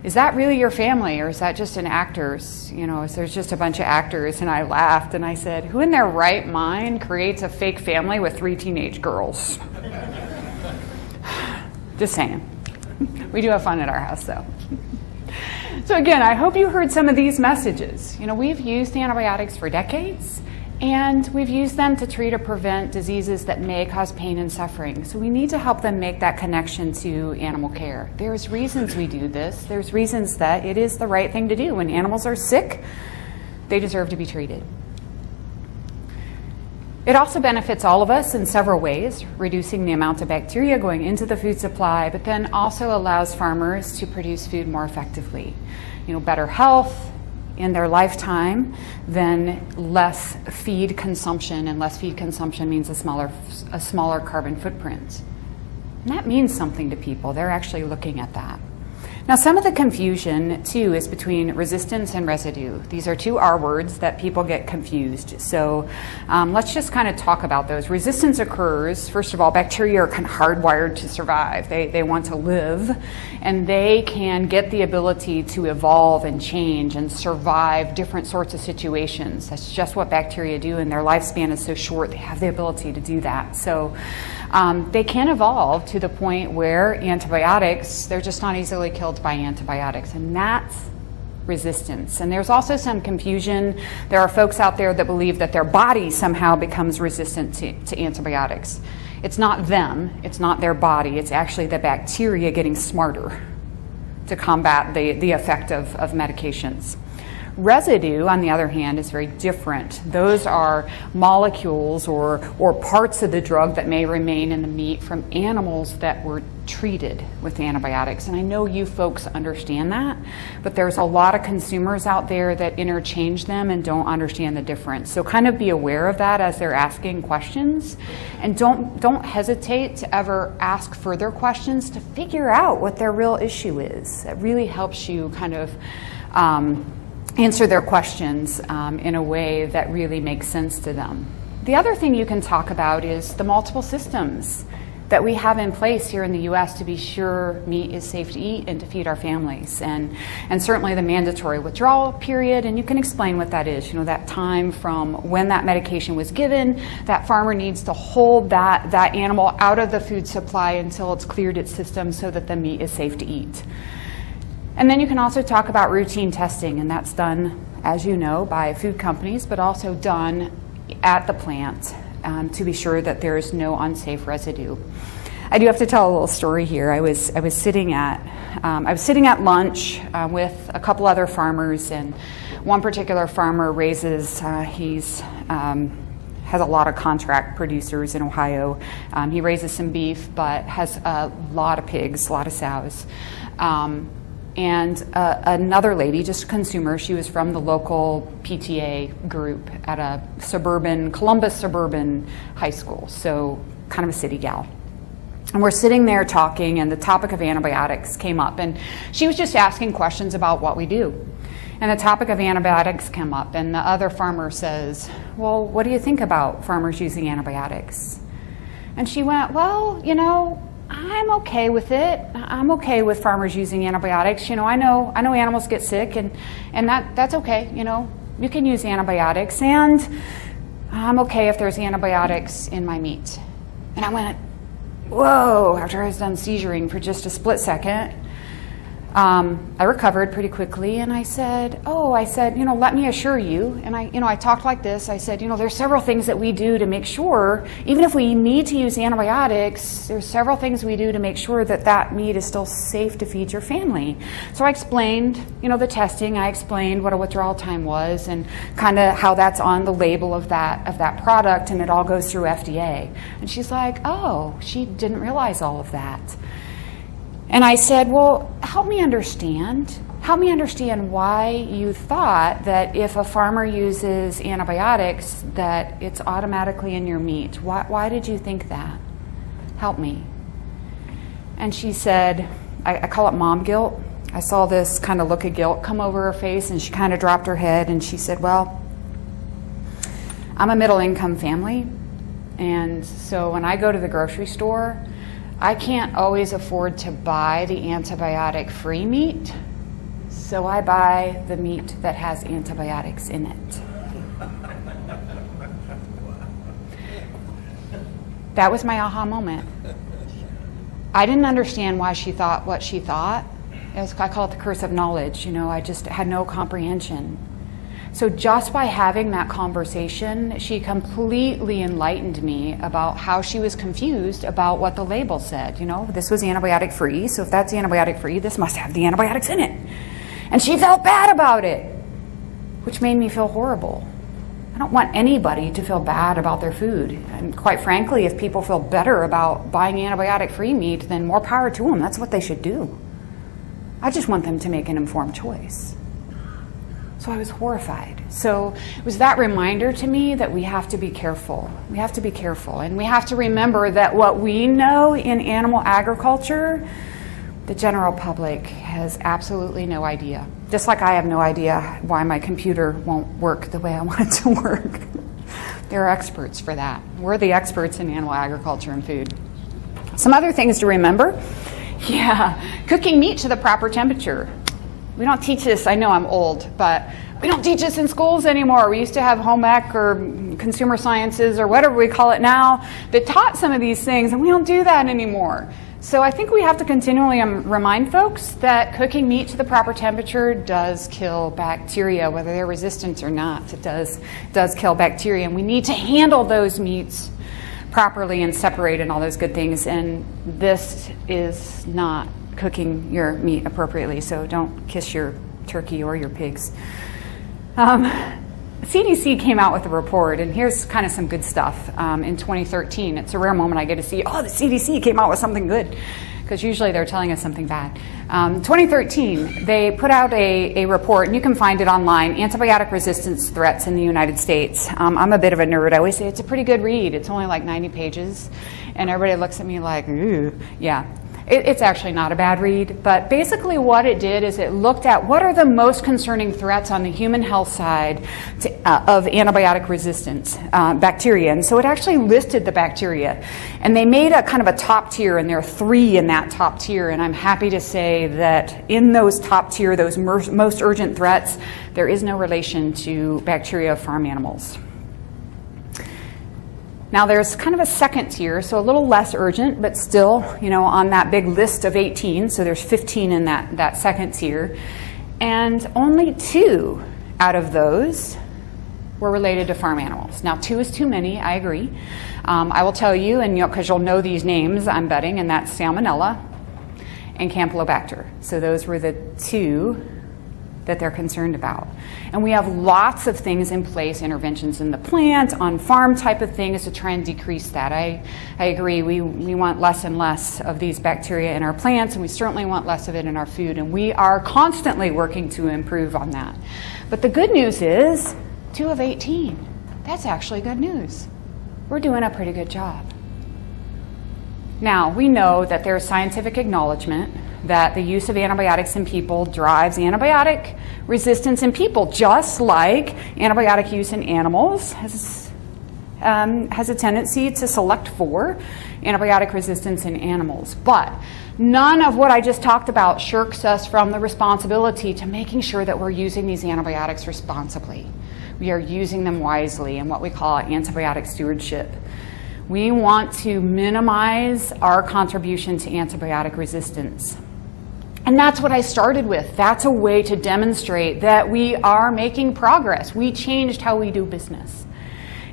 "Is that really your family, or is that just an actor's? You know, is there's just a bunch of actors?" And I laughed and I said, "Who in their right mind creates a fake family with 3 teenage girls?" Just saying. We do have fun at our house, though. So again, I hope you heard some of these messages. You know, we've used antibiotics for decades, and we've used them to treat or prevent diseases that may cause pain and suffering. So we need to help them make that connection to animal care. There's reasons we do this. There's reasons that it is the right thing to do. When animals are sick, they deserve to be treated. It also benefits all of us in several ways, reducing the amount of bacteria going into the food supply, but then also allows farmers to produce food more effectively. Better health in their lifetime, then less feed consumption, and less feed consumption means a smaller carbon footprint. And that means something to people. They're actually looking at that. Now, some of the confusion, too, is between resistance and residue. These are two R words that people get confused. So let's just kind of talk about those. Resistance occurs, first of all, bacteria are kind of hardwired to survive. They want to live, and they can get the ability to evolve and change and survive different sorts of situations. That's just what bacteria do, and their lifespan is so short, they have the ability to do that. So they can evolve to the point where antibiotics, they're just not easily killed by antibiotics, and that's resistance. And there's also some confusion. There are folks out there that believe that their body somehow becomes resistant to antibiotics. It's not them, it's not their body, it's actually the bacteria getting smarter to combat the effect of medications. Residue, on the other hand, is very different. Those are molecules or parts of the drug that may remain in the meat from animals that were treated with antibiotics. And I know you folks understand that, but there's a lot of consumers out there that interchange them and don't understand the difference. So kind of be aware of that as they're asking questions, and don't hesitate to ever ask further questions to figure out what their real issue is. It really helps you kind of answer their questions in a way that really makes sense to them. The other thing you can talk about is the multiple systems that we have in place here in the U.S. to be sure meat is safe to eat and to feed our families, and certainly the mandatory withdrawal period, and you can explain what that is. That time from when that medication was given, that farmer needs to hold that animal out of the food supply until it's cleared its system so that the meat is safe to eat. And then you can also talk about routine testing, and that's done, as you know, by food companies, but also done at the plant to be sure that there is no unsafe residue. I do have to tell a little story here. I was sitting at lunch with a couple other farmers, and one particular farmer raises has a lot of contract producers in Ohio. He raises some beef, but has a lot of pigs, a lot of sows. And another lady, just a consumer, she was from the local PTA group at a Columbus suburban high school, so kind of a city gal. And we're sitting there talking, and the topic of antibiotics came up, and she was just asking questions about what we do. And the topic of antibiotics came up, and the other farmer says, well, what do you think about farmers using antibiotics? And she went, well, I'm okay with it. I'm okay with farmers using antibiotics. I know animals get sick, and that's okay. You can use antibiotics, and I'm okay if there's antibiotics in my meat. And I went, whoa, after I was done seizuring for just a split second. I recovered pretty quickly, and I said, let me assure you, and I talked like this. I said, there's several things that we do to make sure, even if we need to use antibiotics, there's several things we do to make sure that meat is still safe to feed your family. So I explained, the testing. I explained what a withdrawal time was, and kind of how that's on the label of that product, and it all goes through FDA. And she's like, oh, she didn't realize all of that. And I said, well, help me understand why you thought that if a farmer uses antibiotics that it's automatically in your meat. Why did you think that? Help me. And she said, I call it mom guilt. I saw this kind of look of guilt come over her face, and she kind of dropped her head, and she said, well, I'm a middle-income family, and so when I go to the grocery store, I can't always afford to buy the antibiotic-free meat, so I buy the meat that has antibiotics in it. That was my aha moment. I didn't understand why she thought what she thought. I call it the curse of knowledge. I just had no comprehension. So just by having that conversation, she completely enlightened me about how she was confused about what the label said. This was antibiotic free, so if that's antibiotic free, this must have the antibiotics in it. And she felt bad about it, which made me feel horrible. I don't want anybody to feel bad about their food. And quite frankly, if people feel better about buying antibiotic-free meat, then more power to them. That's what they should do. I just want them to make an informed choice. So I was horrified. So it was that reminder to me that we have to be careful. We have to be careful. And we have to remember that what we know in animal agriculture, the general public has absolutely no idea. Just like I have no idea why my computer won't work the way I want it to work. There are experts for that. We're the experts in animal agriculture and food. Some other things to remember. Yeah, cooking meat to the proper temperature. We don't teach this, I know I'm old, but we don't teach this in schools anymore. We used to have home ec or consumer sciences or whatever we call it now that taught some of these things, and we don't do that anymore. So I think we have to continually remind folks that cooking meat to the proper temperature does kill bacteria, whether they're resistant or not. It does kill bacteria, and we need to handle those meats properly and separate and all those good things. And this is not cooking your meat appropriately, so don't kiss your turkey or your pigs. CDC came out with a report, and here's kind of some good stuff. In 2013, it's a rare moment I get to see, the CDC came out with something good, because usually they're telling us something bad. 2013, they put out a report, and you can find it online, Antibiotic Resistance Threats in the United States. I'm a bit of a nerd. I always say it's a pretty good read. It's only like 90 pages, and everybody looks at me like, ooh, yeah. It's actually not a bad read, but basically what it did is it looked at what are the most concerning threats on the human health side of antibiotic resistance, bacteria. And so it actually listed the bacteria. And they made a kind of a top tier, and there are 3 in that top tier. And I'm happy to say that in those top tier, those most urgent threats, there is no relation to bacteria of farm animals. Now there's kind of a second tier, so a little less urgent, but still, on that big list of 18, so there's 15 in that second tier. And only 2 out of those were related to farm animals. Now 2 is too many, I agree. I will tell you, and because you'll know these names, I'm betting, and that's Salmonella and Campylobacter. So those were the 2 that they're concerned about. And we have lots of things in place, interventions in the plant, on farm type of things to try and decrease that. I agree, we want less and less of these bacteria in our plants, and we certainly want less of it in our food, and we are constantly working to improve on that. But the good news is, 2 of 18, that's actually good news. We're doing a pretty good job. Now, we know that there's scientific acknowledgement that the use of antibiotics in people drives antibiotic resistance in people, just like antibiotic use in animals has a tendency to select for antibiotic resistance in animals. But none of what I just talked about shirks us from the responsibility to making sure that we're using these antibiotics responsibly. We are using them wisely in what we call antibiotic stewardship. We want to minimize our contribution to antibiotic resistance. And that's what I started with. That's a way to demonstrate that we are making progress. We changed how we do business.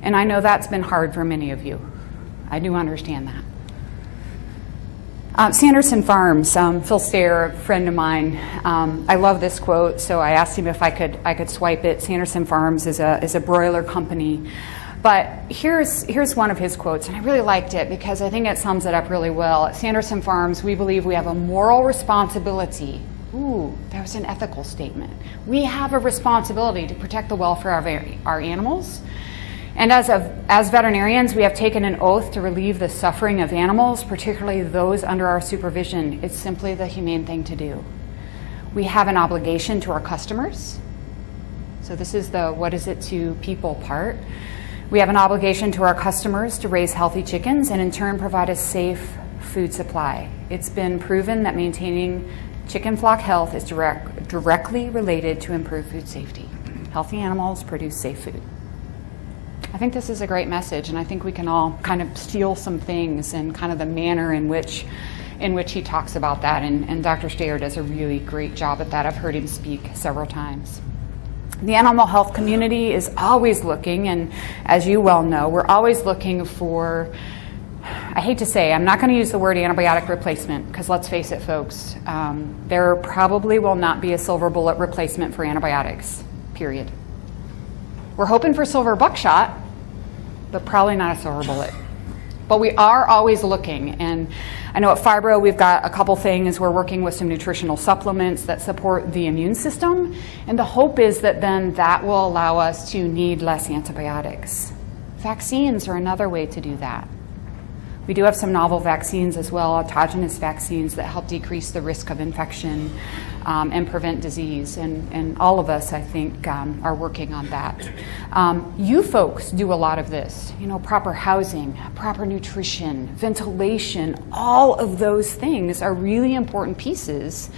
And I know that's been hard for many of you. I do understand that. Sanderson Farms, Phil Stair, a friend of mine, I love this quote, so I asked him if I could swipe it. Sanderson Farms is a broiler company. But here's one of his quotes, and I really liked it because I think it sums it up really well. At Sanderson Farms, we believe we have a moral responsibility. Ooh, that was an ethical statement. We have a responsibility to protect the welfare of our animals. And as veterinarians, we have taken an oath to relieve the suffering of animals, particularly those under our supervision. It's simply the humane thing to do. We have an obligation to our customers. So this is the what is it to people part. We have an obligation to our customers to raise healthy chickens and in turn provide a safe food supply. It's been proven that maintaining chicken flock health is directly related to improved food safety. Healthy animals produce safe food. I think this is a great message, and I think we can all kind of steal some things and kind of the manner in which he talks about that, and Dr. Stair does a really great job at that. I've heard him speak several times. The animal health community is always looking, and as you well know, we're always looking for, I hate to say, I'm not going to use the word antibiotic replacement, because let's face it, folks, there probably will not be a silver bullet replacement for antibiotics, period. We're hoping for silver buckshot, but probably not a silver bullet. But we are always looking, and I know at Fibro we've got a couple things. We're working with some nutritional supplements that support the immune system, and the hope is that then that will allow us to need less antibiotics. Vaccines are another way to do that. We do have some novel vaccines as well, autogenous vaccines that help decrease the risk of infection and prevent disease. And all of us, I think, are working on that. You folks do a lot of this. You know, proper housing, proper nutrition, ventilation, all of those things are really important pieces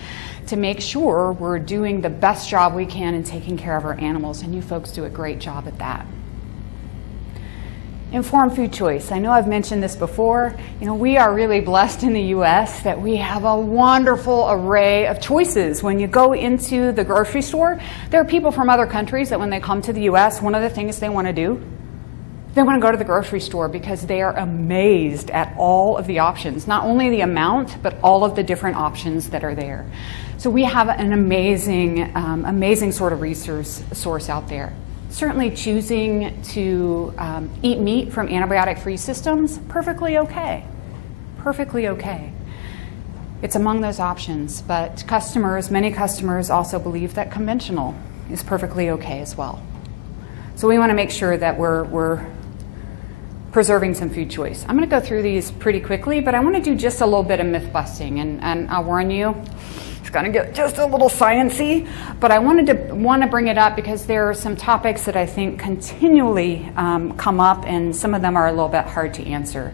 to make sure we're doing the best job we can in taking care of our animals. And you folks do a great job at that. Informed food choice. I know I've mentioned this before. You know, we are really blessed in the U.S. that we have a wonderful array of choices. When you go into the grocery store, there are people from other countries that when they come to the U.S., one of the things they want to do, they want to go to the grocery store because they are amazed at all of the options, not only the amount, but all of the different options that are there. So we have an amazing sort of resource source out there. Certainly choosing to eat meat from antibiotic-free systems, perfectly okay. Perfectly okay. It's among those options, but many customers also believe that conventional is perfectly okay as well. So we want to make sure that we're preserving some food choice. I'm going to go through these pretty quickly, but I want to do just a little bit of myth busting, and I'll warn you, it's going to get just a little sciencey, but I want to bring it up because there are some topics that I think continually come up, and some of them are a little bit hard to answer.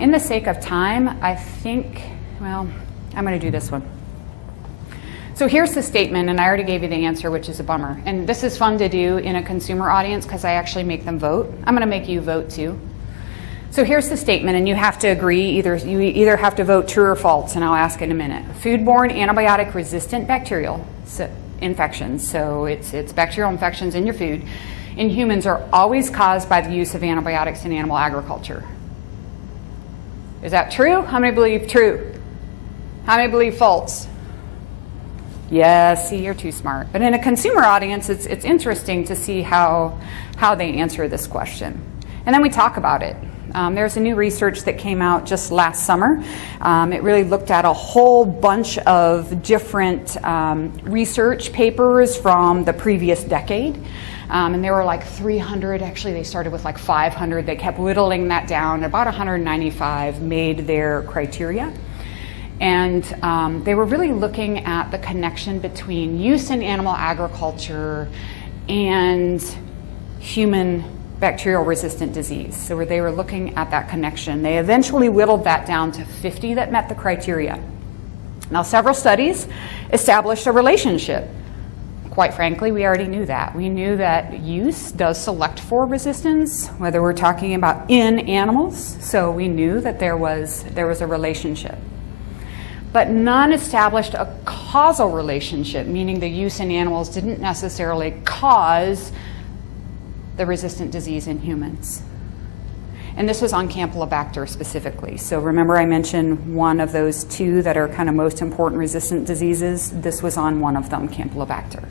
In the sake of time, I think, well, I'm going to do this one. So here's the statement, and I already gave you the answer, which is a bummer. And this is fun to do in a consumer audience because I actually make them vote. I'm going to make you vote too. So here's the statement, and you have to agree. You either have to vote true or false, and I'll ask in a minute. Foodborne antibiotic-resistant bacterial infections, so it's bacterial infections in your food, in humans are always caused by the use of antibiotics in animal agriculture. Is that true? How many believe true? How many believe false? Yes, see, you're too smart. But in a consumer audience, it's interesting to see how they answer this question. And then we talk about it. There's a new research that came out just last summer. It really looked at a whole bunch of different research papers from the previous decade. And there were like 300, actually they started with like 500. They kept whittling that down. About 195 made their criteria. And they were really looking at the connection between use in animal agriculture and human bacterial resistant disease. So they were looking at that connection. They eventually whittled that down to 50 that met the criteria. Now, several studies established a relationship. Quite frankly, we already knew that. We knew that use does select for resistance, whether we're talking about in animals. So we knew that there was a relationship. But none established a causal relationship, meaning the use in animals didn't necessarily cause the resistant disease in humans. And this was on Campylobacter specifically. So remember I mentioned one of those two that are kind of most important resistant diseases. This was on one of them, Campylobacter.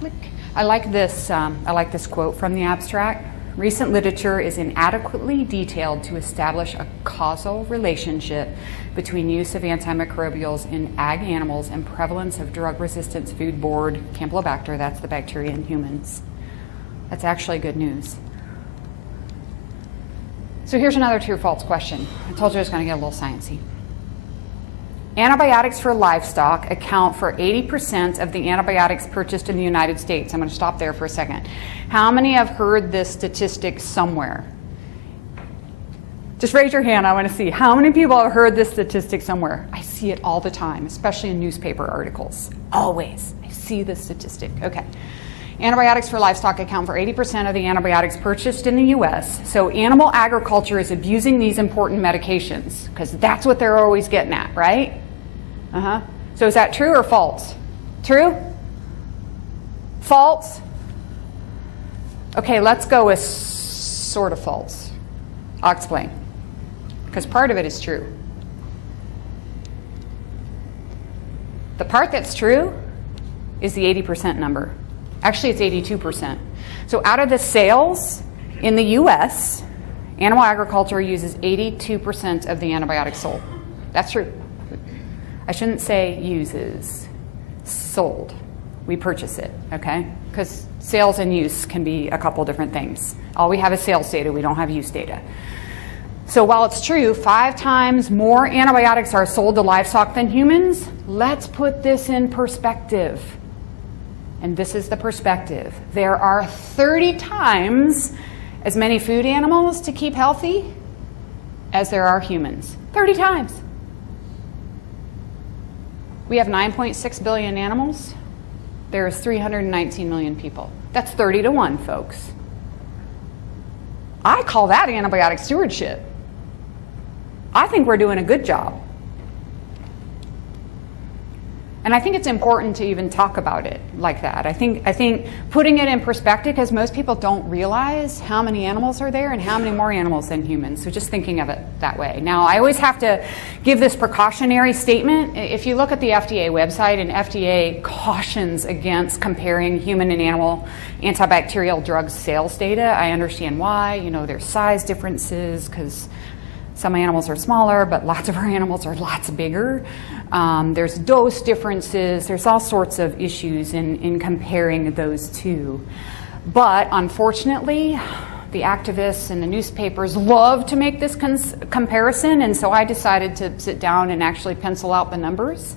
Click. I like this quote from the abstract. Recent literature is inadequately detailed to establish a causal relationship between use of antimicrobials in ag animals and prevalence of drug resistance foodborne Campylobacter, that's the bacteria in humans. That's actually good news. So here's another true or false question. I told you I was going to get a little sciencey. Antibiotics for livestock account for 80% of the antibiotics purchased in the United States. I'm going to stop there for a second. How many have heard this statistic somewhere? Just raise your hand. I want to see. How many people have heard this statistic somewhere? I see it all the time, especially in newspaper articles. Always. I see this statistic. Okay. Antibiotics for livestock account for 80% of the antibiotics purchased in the U.S. So animal agriculture is abusing these important medications because that's what they're always getting at, right? So is that true or false? True? False? Okay, let's go with sort of false. I'll explain. Because part of it is true. The part that's true is the 80% number. Actually, it's 82%. So out of the sales in the US, animal agriculture uses 82% of the antibiotics sold. That's true. I shouldn't say uses, sold. We purchase it, okay? Because sales and use can be a couple different things. All we have is sales data, we don't have use data. So while it's true, 5 times more antibiotics are sold to livestock than humans, let's put this in perspective. And this is the perspective. There are 30 times as many food animals to keep healthy as there are humans. 30 times. We have 9.6 billion animals. There's 319 million people. That's 30 to 1, folks. I call that antibiotic stewardship. I think we're doing a good job. And I think it's important to even talk about it like that. I think putting it in perspective, because most people don't realize how many animals are there and how many more animals than humans. So just thinking of it that way. Now, I always have to give this precautionary statement. If you look at the FDA website, and FDA cautions against comparing human and animal antibacterial drug sales data, I understand why. You know, there's size differences because some animals are smaller, but lots of our animals are lots bigger. There's dose differences. There's all sorts of issues in comparing those two. But unfortunately, the activists and the newspapers love to make this comparison, and so I decided to sit down and actually pencil out the numbers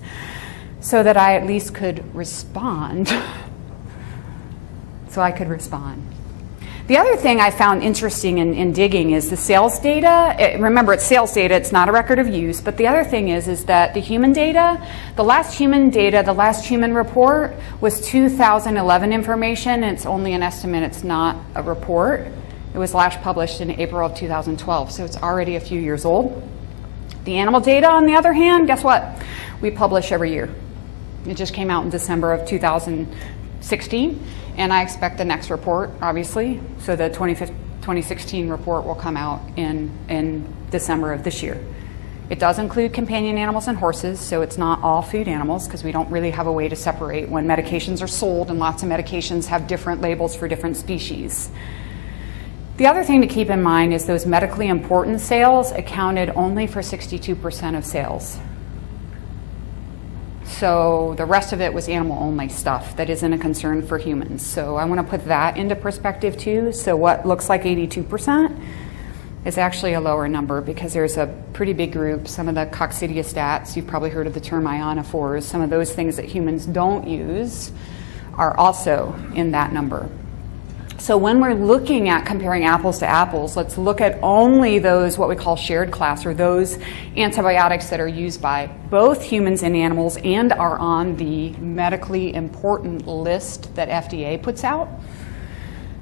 so that I at least could respond. The other thing I found interesting in digging is the sales data. Remember, it's sales data, it's not a record of use, but the other thing is that the human data, the last human report was 2011 information. It's only an estimate, it's not a report. It was last published in April of 2012, so it's already a few years old. The animal data, on the other hand, guess what? We publish every year. It just came out in December of 2016. And I expect the next report, obviously. So the 2016 report will come out in December of this year. It does include companion animals and horses, so it's not all food animals because we don't really have a way to separate when medications are sold, and lots of medications have different labels for different species. The other thing to keep in mind is those medically important sales accounted only for 62% of sales. So the rest of it was animal-only stuff that isn't a concern for humans. So I want to put that into perspective too. So what looks like 82% is actually a lower number because there's a pretty big group, some of the coccidiostats, you've probably heard of the term ionophores, some of those things that humans don't use are also in that number. So when we're looking at comparing apples to apples, let's look at only those what we call shared class, or those antibiotics that are used by both humans and animals and are on the medically important list that FDA puts out.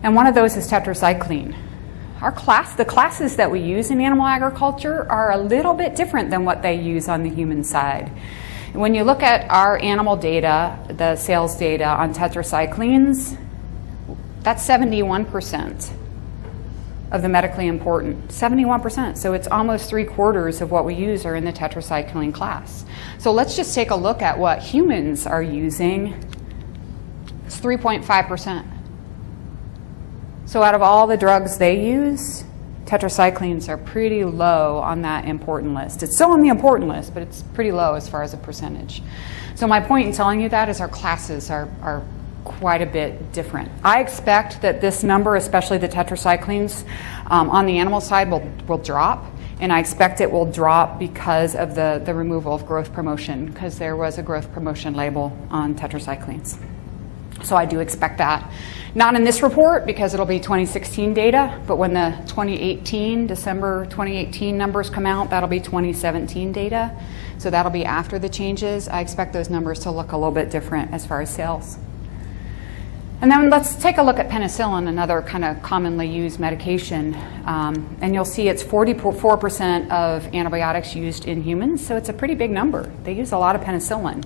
And one of those is tetracycline. The classes that we use in animal agriculture are a little bit different than what they use on the human side. When you look at our animal data, the sales data on tetracyclines, that's 71% of the medically important, 71%. So it's almost 3/4 of what we use are in the tetracycline class. So let's just take a look at what humans are using. It's 3.5%. So out of all the drugs they use, tetracyclines are pretty low on that important list. It's still on the important list, but it's pretty low as far as a percentage. So my point in telling you that is our classes are quite a bit different. I expect that this number, especially the tetracyclines on the animal side, will drop, and I expect it will drop because of the removal of growth promotion, because there was a growth promotion label on tetracyclines. So I do expect that. Not in this report because it'll be 2016 data, but when the December 2018 numbers come out, that'll be 2017 data. So that'll be after the changes. I expect those numbers to look a little bit different as far as sales. And then let's take a look at penicillin, another kind of commonly used medication. And you'll see it's 44% of antibiotics used in humans, so it's a pretty big number. They use a lot of penicillin.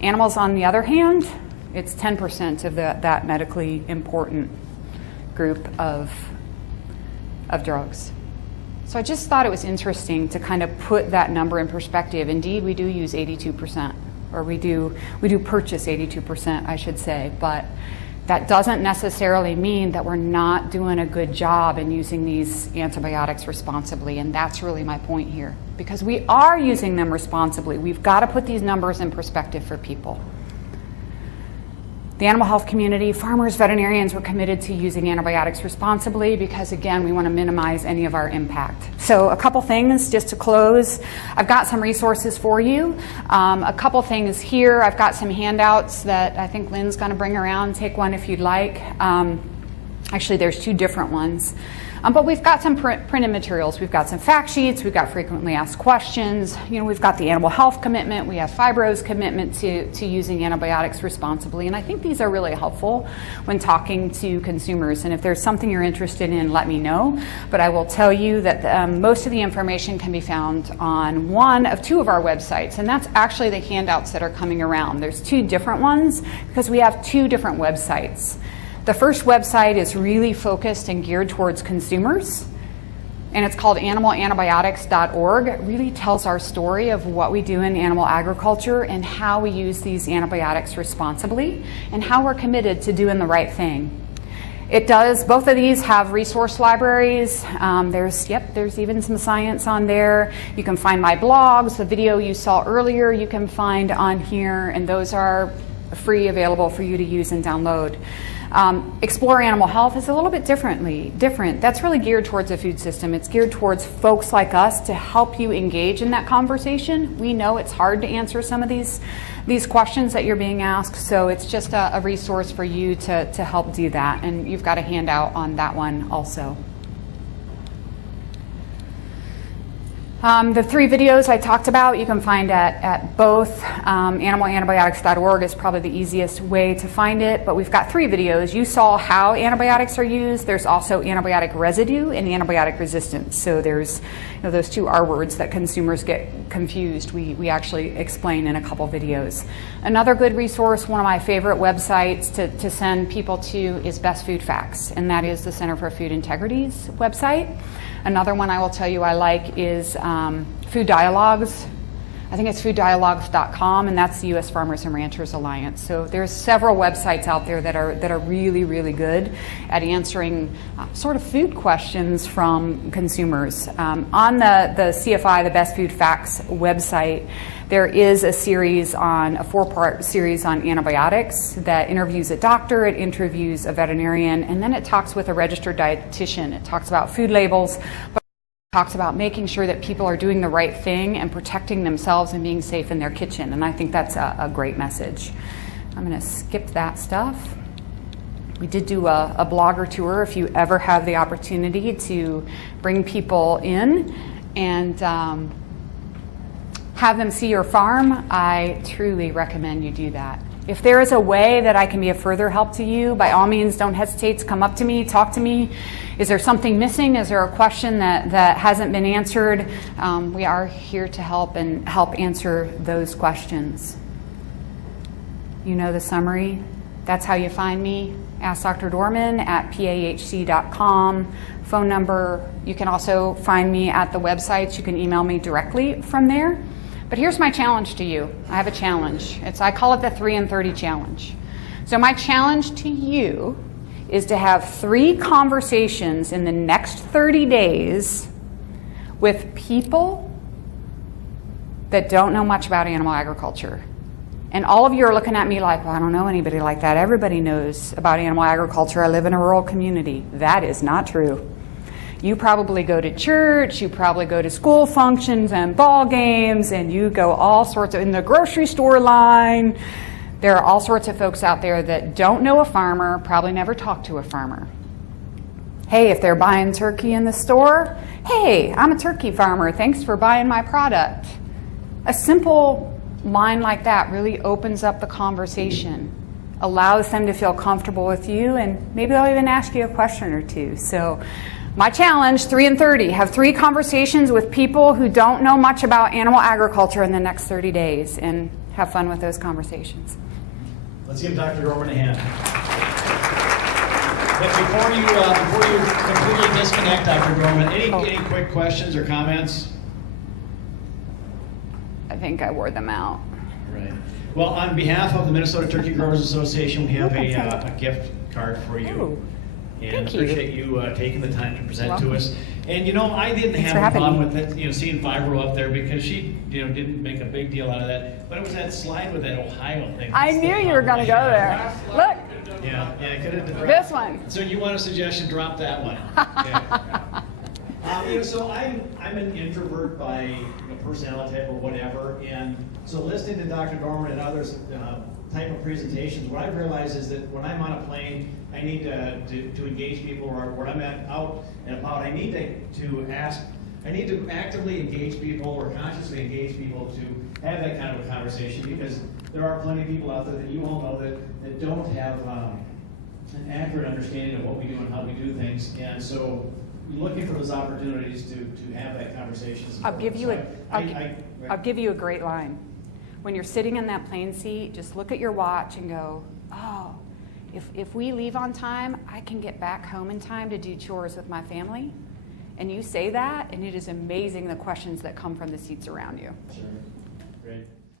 Animals, on the other hand, it's 10% of that medically important group of drugs. So I just thought it was interesting to kind of put that number in perspective. Indeed, we do use 82%, or we do purchase 82%, I should say, but That doesn't necessarily mean that we're not doing a good job in using these antibiotics responsibly, and that's really my point here. Because we are using them responsibly. We've got to put these numbers in perspective for people. The animal health community, farmers, veterinarians, were committed to using antibiotics responsibly because, again, we want to minimize any of our impact. So a couple things just to close. I've got some resources for you. A couple things here. I've got some handouts that I think Lynn's going to bring around. Take one if you'd like. Actually, there's two different ones. But we've got some printed materials. We've got some fact sheets. We've got frequently asked questions. You know, we've got the animal health commitment. We have Fibro's commitment to using antibiotics responsibly. And I think these are really helpful when talking to consumers. And if there's something you're interested in, let me know. But I will tell you that most of the information can be found on one of two of our websites. And that's actually the handouts that are coming around. There's two different ones because we have two different websites. The first website is really focused and geared towards consumers, and it's called animalantibiotics.org. It really tells our story of what we do in animal agriculture and how we use these antibiotics responsibly and how we're committed to doing the right thing. It does, both of these have resource libraries. There's even some science on there. You can find my blogs. The video you saw earlier you can find on here, and those are free, available for you to use and download. Explore Animal Health is a little bit different. That's really geared towards the food system. It's geared towards folks like us to help you engage in that conversation. We know it's hard to answer some of these questions that you're being asked, so it's just a resource for you to help do that. And you've got a handout on that one also. The three videos I talked about you can find at both. Animalantibiotics.org is probably the easiest way to find it, but we've got three videos. You saw how antibiotics are used. There's also antibiotic residue and antibiotic resistance. So there's those two R words that consumers get confused. We actually explain in a couple videos. Another good resource, one of my favorite websites to send people to is Best Food Facts, and that is the Center for Food Integrity's website. Another one I will tell you I like is Food Dialogues. I think it's fooddialogues.com, and that's the U.S. Farmers and Ranchers Alliance. So there's several websites out there that are really, really good at answering sort of food questions from consumers. On the CFI, the Best Food Facts website, there is a four-part series on antibiotics that interviews a doctor, it interviews a veterinarian, and then it talks with a registered dietitian. It talks about food labels, but it talks about making sure that people are doing the right thing and protecting themselves and being safe in their kitchen. And I think that's a great message. I'm going to skip that stuff. We did do a blogger tour if you ever have the opportunity to bring people in and have them see your farm. I truly recommend you do that. If there is a way that I can be of further help to you, by all means, don't hesitate to come up to me, talk to me. Is there something missing? Is there a question that hasn't been answered? We are here to help and help answer those questions. You know the summary. That's how you find me. Ask Dr. Dorman at pahc.com. Phone number. You can also find me at the websites. You can email me directly from there. But here's my challenge to you. I have a challenge. I call it the 3 and 30 challenge. So my challenge to you is to have 3 conversations in the next 30 days with people that don't know much about animal agriculture. And all of you are looking at me like, well, I don't know anybody like that. Everybody knows about animal agriculture. I live in a rural community. That is not true. You probably go to church, you probably go to school functions and ball games, and you go all sorts of, in the grocery store line. There are all sorts of folks out there that don't know a farmer, probably never talked to a farmer. Hey, if they're buying turkey in the store, hey, I'm a turkey farmer, thanks for buying my product. A simple line like that really opens up the conversation, allows them to feel comfortable with you, and maybe they'll even ask you a question or two. So my challenge, 3 and 30, have 3 conversations with people who don't know much about animal agriculture in the next 30 days, and have fun with those conversations. Let's give Dr. Dorman a hand. But before you completely disconnect, Dr. Dorman, any quick questions or comments? I think I wore them out. Right. Well, on behalf of the Minnesota Turkey Growers Association, we have a gift card for you. Oh, And thank you. appreciate you taking the time to present Welcome. to us. And you know, I didn't Thanks for have a having problem me. with it, you know, seeing Fibro up there because she, you know, didn't make a big deal out of that. But it was that slide with that Ohio thing. I knew you were going to go there. Look, Yeah, I could have. this one. So you want a suggestion? Drop that one. Okay. You know, so I'm an introvert by, you know, personality type or whatever, and so listening to Dr. Dorman and others type of presentations, what I've realized is that when I'm on a plane, I need to engage people, or when I'm out and about, I need to actively engage people or consciously engage people to have that kind of a conversation, because there are plenty of people out there that you all know that don't have an accurate understanding of what we do and how we do things, and so looking for those opportunities to have that conversation. I'll give you a great line. When you're sitting in that plane seat, just look at your watch and go, oh, if we leave on time, I can get back home in time to do chores with my family. And you say that, and it is amazing the questions that come from the seats around you. Sure. Great.